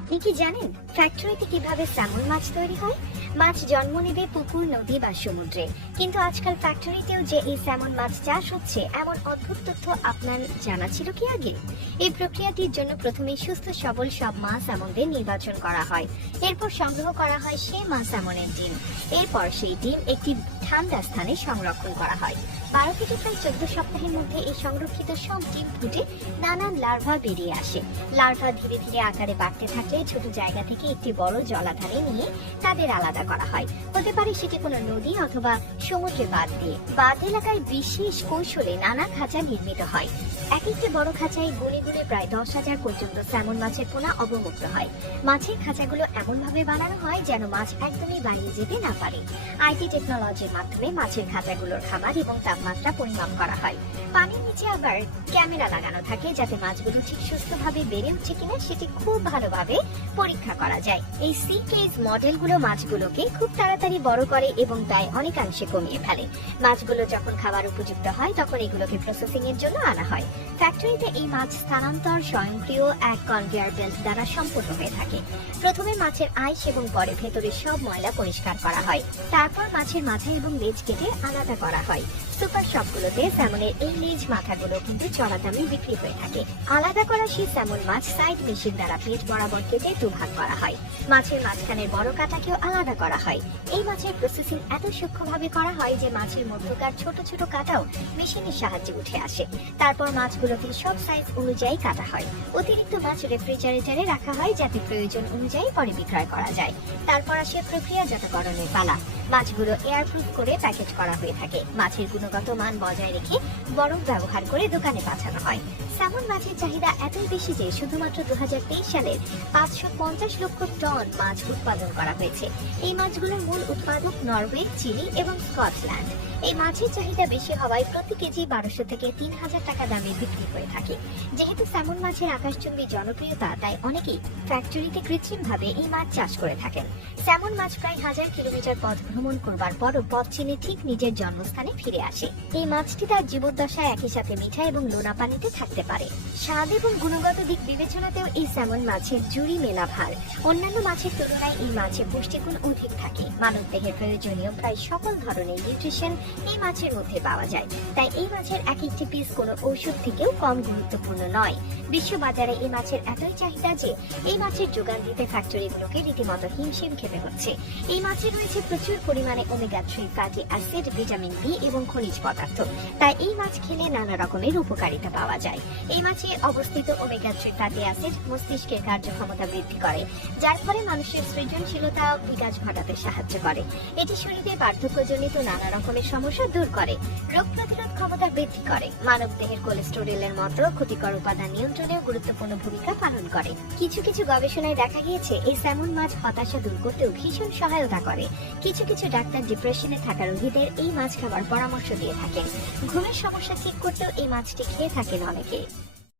আপনি কি জানেন ফ্যাক্টরিতে কিভাবে স্যামন মাছ তৈরি হয়? মাছ জন্ম নেবে পুকুর, নদী বা সমুদ্রে, কিন্তু আজকাল ফ্যাক্টরিতেও যে এই স্যামন মাছ চাষ হচ্ছে এমন অদ্ভুত তথ্য আপনার জানা ছিল কি আগে? এই প্রক্রিয়াটির জন্য প্রথমে সুস্থ সবল সব মা স্যামনদের নির্বাচন করা হয়। এরপর সংগ্রহ করা হয় সেই মা স্যামনের ডিম। এরপর সেই ডিম একটি ঠান্ডা স্থানে সংরক্ষণ করা হয়। 12 থেকে প্রায় 14 সপ্তাহের মধ্যে এই সংরক্ষিত সব ডিম ফুটে নানান লার্ভা বেরিয়ে আসে। লার্ভা ধীরে ধীরে আকারে বাড়তে থাকলে ছোট জায়গা থেকে একটি বড় জলাধারে নিয়ে তাদের আলাদা করা হয়। হতে পারে সেটি কোনো নদী অথবা সমুদ্রে বাঁধ দিয়ে। বাঁধ এলাকায় বিশেষ কৌশলে নানা খাঁচা নির্মিত হয়। এক একটি বড় খাঁচায় গুনে গুনে প্রায় 10,000 পর্যন্ত স্যামন মাছের পোনা অবমুক্ত হয়। মাছের খাঁচাগুলো এমনভাবে বানানো হয় যেন মাছ একদমই বাইরে যেতে না পারে। আইটি টেকনোলজির মাধ্যমে মাছের খাঁচাগুলোর খাবার এবং তাপমাত্রা পরিমাপ করা হয়। পানির নিচে আবার ক্যামেরা লাগানো থাকে যাতে মাছগুলো ঠিক সুস্থভাবে বেড়ে উঠছে কিনা সেটি খুব ভালোভাবে পরীক্ষা করা যায়। এই সি কেজ মডেলগুলো মাছগুলোকে খুব তাড়াতাড়ি বড় করে এবং তাই অনেকাংশে কমিয়ে ফেলে। মাছগুলো যখন খাবার উপযুক্ত হয় তখন এগুলোকে প্রসেসিং এর জন্য আনা হয়। ফ্যাক্টরিতে এই মাছ স্থানান্তর স্বয়ংক্রিয় এক কনভেয়ার বেল্ট দ্বারা সম্পূর্ণ হয়ে থাকে। প্রথমে মাছের আইস এবং পরে ভেতরের সব ময়লা পরিষ্কার করা হয়। তারপর মাছের মাথা এবং লেজ কেটে আলাদা করা হয়। সুপার শপগুলোতে স্যামনের এই লেজ মাথাগুলো কিন্তু চড়া দামে বিক্রি হয়ে থাকে। আলাদা করা সেই স্যামন মাছ সাইড মেশিন দ্বারা পেট বরাবর কেটে দুভাগ করা হয়। মাছের মাঝখানের বড় কাঁটাকেও আলাদা করা হয়। এই মাছের প্রসেসিং এত সূক্ষ্মভাবে করা হয় যে মাছের মধ্যকার ছোট ছোট কাঁটাও মেশিনের সাহায্যে উঠে আসে। তারপর মাছগুলোকে সব সাইজ অনুযায়ী কাটা হয়। অতিরিক্ত মাছ রেফ্রিজারেটরে রাখা হয় যাতে প্রয়োজন অনুযায়ী পরে বিক্রয় করা যায়। তারপর আসে প্রক্রিয়াজাতকরণের পালা। মাছগুলো এয়ারপ্রুফ করে প্যাকেট করা হয়ে থাকে। মাছের গুণগত মান বজায় রেখে বরফ ব্যবহার করে দোকানে পাঠানো হয়। স্যামন মাছের চাহিদা এতই বেশি যে শুধুমাত্র 2023 সালের 550 লক্ষ টন মাছ উৎপাদন করা হয়েছে। এই মাছগুলোর মূল উৎপাদক নরওয়ে, চিলি এবং স্কটল্যান্ড। এই মাছের চাহিদা বেশি হওয়ায় প্রতি কেজি 1200 থেকে 3000 টাকা দামে বিক্রি হয়ে থাকে। যেহেতু স্যামন মাছের আকাশচুম্বী জনপ্রিয়তা, তাই অনেকেই ফ্যাক্টরিতে কৃত্রিমভাবে এই মাছ চাষ করে থাকেন। স্যামন মাছ প্রায় 1000 কিলোমিটার পথ ভ্রমণ করবার পরও পথ চিনে ঠিক নিজের জন্মস্থানে ফিরে আসে। এই মাছটি তার জীবদ্দশায় একই সাথে মিঠা এবং লোনা পানিতে থাকতে পারে। স্বাদ এবং গুণগত দিক বিবেচনাতেও এই স্যামন মাছের জুড়ি মেলা ভার। অন্যান্য মাছের তুলনায় এই মাছে পুষ্টিগুণ অধিক থাকে। মানব দেহের প্রয়োজনীয় প্রায় সকল ধরনের নিউট্রিশন এই মাছের মধ্যে পাওয়া যায়। তাই এই মাছের এক একটি পিস কোনো ঔষধ থেকেও কম গুরুত্বপূর্ণ নয়। বিশ্ববাজারে এই মাছের এতই চাহিদা যে এই মাছের যোগান দিতে ফ্যাক্টরিগুলোকে রীতিমতো হিমশিম খেতে হচ্ছে। এই মাছে রয়েছে প্রচুর পরিমাণে omega 3 fatty acid, vitamin B এবং খনিজ পদার্থ। তাই এই মাছ খেলে নানা রকমের উপকারিতা পাওয়া যায়। এই মাছে অবস্থিত ওমেগা 3 ফ্যাটি অ্যাসিড মস্তিষ্কের কার্যক্ষমতা বৃদ্ধি করে, যার ফলে মানুষের সৃজনশীলতা বিকাশ ঘটাতে সাহায্য করে। এটি শরীরে বার্ধক্যজনিত নানা রকমের সমস্যা দূর করে, রোগ প্রতিরোধ ক্ষমতা বৃদ্ধি করে, মানব দেহের কোলেস্টেরলের মতো ক্ষতিকর উপাদান নিয়ন্ত্রণেও গুরুত্বপূর্ণ ভূমিকা পালন করে। কিছু কিছু গবেষণায় দেখা গিয়েছে এই স্যামন মাছ হতাশা দূর করতেও ভীষণ সহায়তা করে। কিছু কিছু ডাক্তার ডিপ্রেশনে থাকা রোগীদের এই মাছ খাবার পরামর্শ দিয়ে থাকেন। ঘুমের সমস্যা ঠিক করতেও এই মাছটি খেয়ে থাকেন অনেকে।